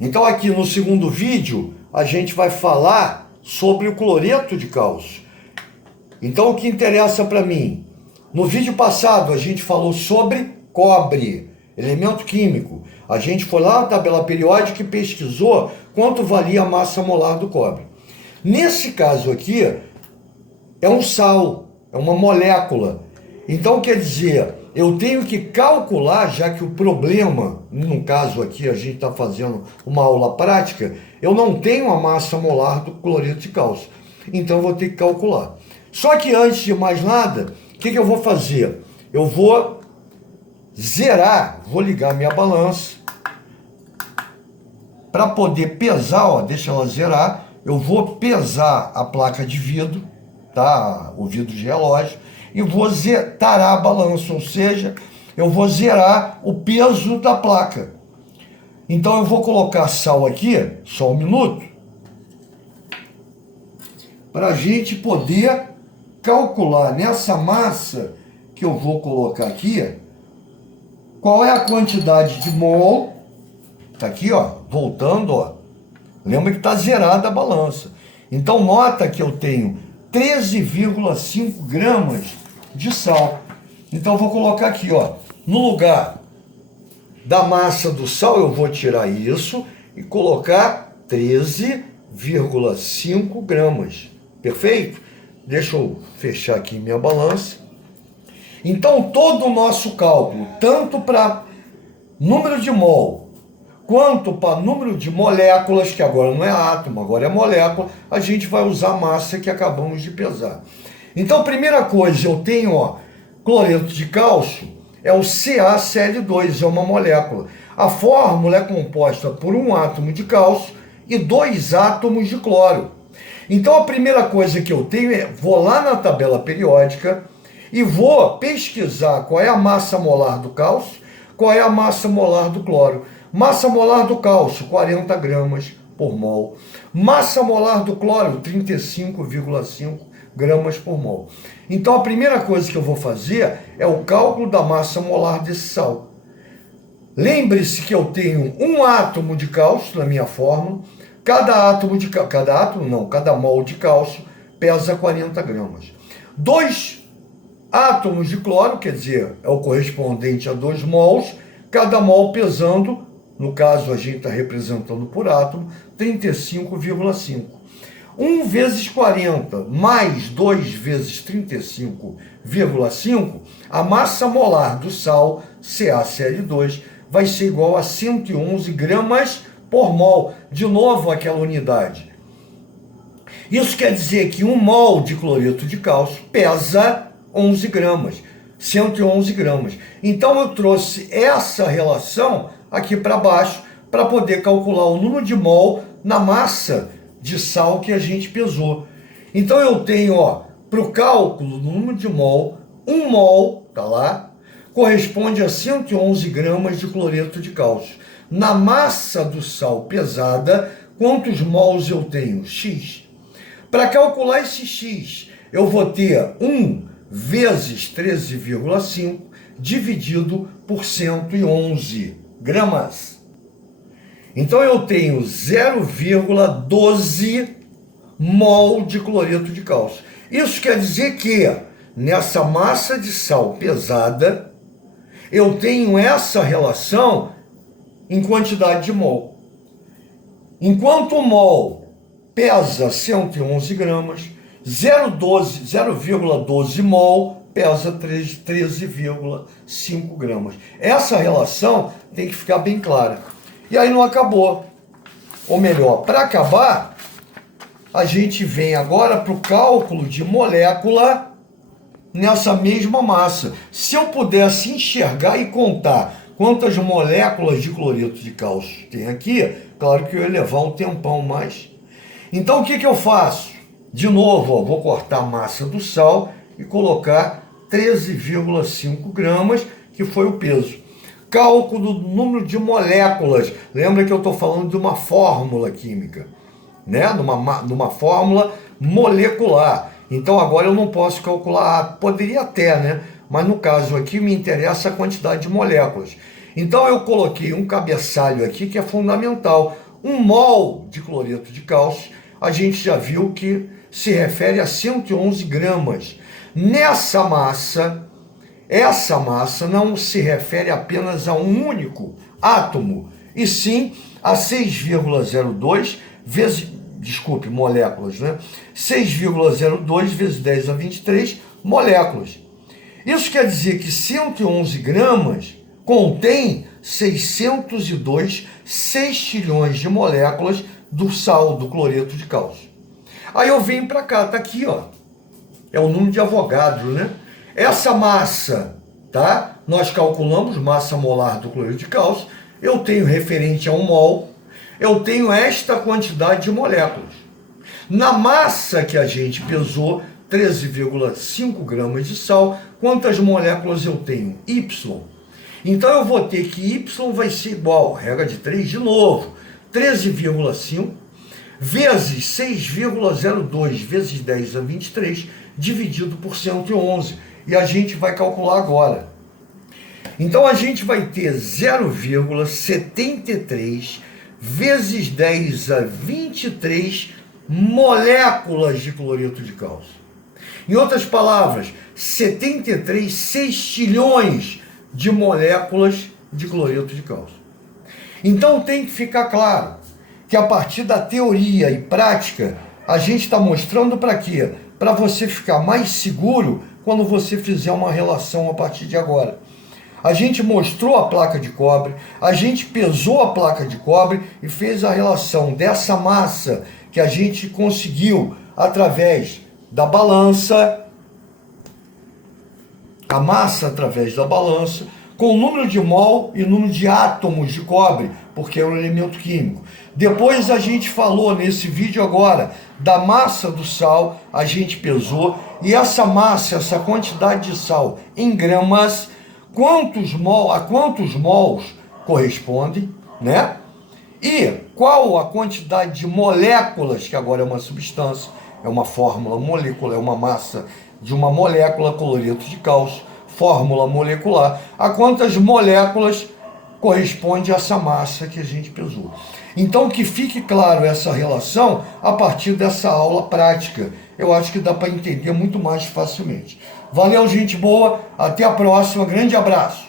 Então aqui no segundo vídeo a gente vai falar sobre o cloreto de cálcio. Então o que interessa para mim? No vídeo passado a gente falou sobre cobre, elemento químico. A gente foi lá na tabela periódica e pesquisou quanto valia a massa molar do cobre. Nesse caso aqui é um sal, é uma molécula. Então quer dizer, eu tenho que calcular, já que o problema, no caso aqui a gente está fazendo uma aula prática, eu não tenho a massa molar do cloreto de cálcio. Então eu vou ter que calcular. Só que antes de mais nada, o que eu vou fazer? Eu vou zerar, vou ligar minha balança para poder pesar, ó, deixa ela zerar. Eu vou pesar a placa de vidro, tá? O vidro de relógio, e vou tarar a balança, ou seja, eu vou zerar o peso da placa. Então eu vou colocar sal aqui, só um minuto, para a gente poder calcular nessa massa que eu vou colocar aqui, qual é a quantidade de mol. Tá aqui, ó, voltando, ó. Lembra que tá zerada a balança. Então nota que eu tenho 13,5 gramas de sal. Então eu vou colocar aqui, ó, no lugar da massa do sal eu vou tirar isso e colocar 13,5 gramas. Perfeito? Deixa eu fechar aqui minha balança. Então todo o nosso cálculo, tanto para número de mol, quanto para número de moléculas, que agora não é átomo, agora é molécula, a gente vai usar a massa que acabamos de pesar. Então, primeira coisa, eu tenho, ó, cloreto de cálcio, é o CaCl2, é uma molécula. A fórmula é composta por um átomo de cálcio e 2 átomos de cloro. Então, a primeira coisa que eu tenho é, vou lá na tabela periódica e vou pesquisar qual é a massa molar do cálcio, qual é a massa molar do cloro. Massa molar do cálcio, 40 gramas por mol. Massa molar do cloro, 35,5 gramas por mol. Então, a primeira coisa que eu vou fazer é o cálculo da massa molar desse sal. Lembre-se que eu tenho um átomo de cálcio na minha fórmula. Cada mol de cálcio pesa 40 gramas. 2 átomos de cloro, quer dizer, é o correspondente a 2 mols, cada mol pesando, no caso a gente está representando por átomo, 35,5. 1 vezes 40 mais 2 vezes 35,5, a massa molar do sal, CaCl2, vai ser igual a 111 gramas por mol. De novo aquela unidade. Isso quer dizer que 1 mol de cloreto de cálcio pesa 11 gramas, 111 gramas. Então eu trouxe essa relação aqui para baixo para poder calcular o número de mol na massa de sal que a gente pesou. Então eu tenho, ó, para o cálculo do número de mol, 1 mol, tá lá, corresponde a 111 gramas de cloreto de cálcio. Na massa do sal pesada, quantos mols eu tenho? X. Para calcular esse X, eu vou ter 1 vezes 13,5 dividido por 111 gramas. Então eu tenho 0,12 mol de cloreto de cálcio. Isso quer dizer que nessa massa de sal pesada, eu tenho essa relação em quantidade de mol. Enquanto o mol pesa 111 gramas, 0,12 mol pesa 13,5 gramas. Essa relação tem que ficar bem clara. E aí não acabou. Ou melhor, para acabar, a gente vem agora para o cálculo de molécula nessa mesma massa. Se eu pudesse enxergar e contar quantas moléculas de cloreto de cálcio tem aqui, claro que eu ia levar um tempão mais. Então o que eu faço? De novo, ó, vou cortar a massa do sal e colocar 13,5 gramas, que foi o peso. Cálculo do número de moléculas. Lembra que eu estou falando de uma fórmula química, né? Numa fórmula molecular. Então agora eu não posso calcular, poderia até, né? Mas no caso aqui me interessa a quantidade de moléculas. Então eu coloquei um cabeçalho aqui que é fundamental. Um mol de cloreto de cálcio, a gente já viu que se refere a 111 gramas. Nessa massa, essa massa não se refere apenas a um único átomo, e sim a 6,02 vezes, desculpe, moléculas, né? 6,02 vezes 10 a 23 moléculas. Isso quer dizer que 111 gramas contém 602 sextilhões de moléculas do sal, do cloreto de cálcio. Aí eu venho para cá, tá aqui, ó. É o número de Avogadro, né? Essa massa, tá? Nós calculamos massa molar do cloreto de cálcio. Eu tenho referente a 1 mol. Eu tenho esta quantidade de moléculas. Na massa que a gente pesou, 13,5 gramas de sal, quantas moléculas eu tenho? Y. Então eu vou ter que Y vai ser igual, regra de 3 de novo, 13,5 vezes 6,02 vezes 10 a 23, dividido por 111. E a gente vai calcular agora. Então a gente vai ter 0,73 vezes 10 a 23 moléculas de cloreto de cálcio. Em outras palavras, 73 sextilhões de moléculas de cloreto de cálcio. Então tem que ficar claro que a partir da teoria e prática, a gente está mostrando para quê? Para você ficar mais seguro quando você fizer uma relação a partir de agora. A gente mostrou a placa de cobre, a gente pesou a placa de cobre e fez a relação dessa massa que a gente conseguiu através da balança, a massa através da balança, com o número de mol e número de átomos de cobre, porque é um elemento químico. Depois a gente falou nesse vídeo agora da massa do sal, a gente pesou, e essa massa, essa quantidade de sal em gramas, a quantos mols corresponde, né? E qual a quantidade de moléculas, que agora é uma substância, é uma fórmula molecular, é uma massa de uma molécula, cloreto de cálcio, fórmula molecular, a quantas moléculas corresponde a essa massa que a gente pesou. Então, que fique claro essa relação a partir dessa aula prática. Eu acho que dá para entender muito mais facilmente. Valeu, gente boa. Até a próxima. Grande abraço.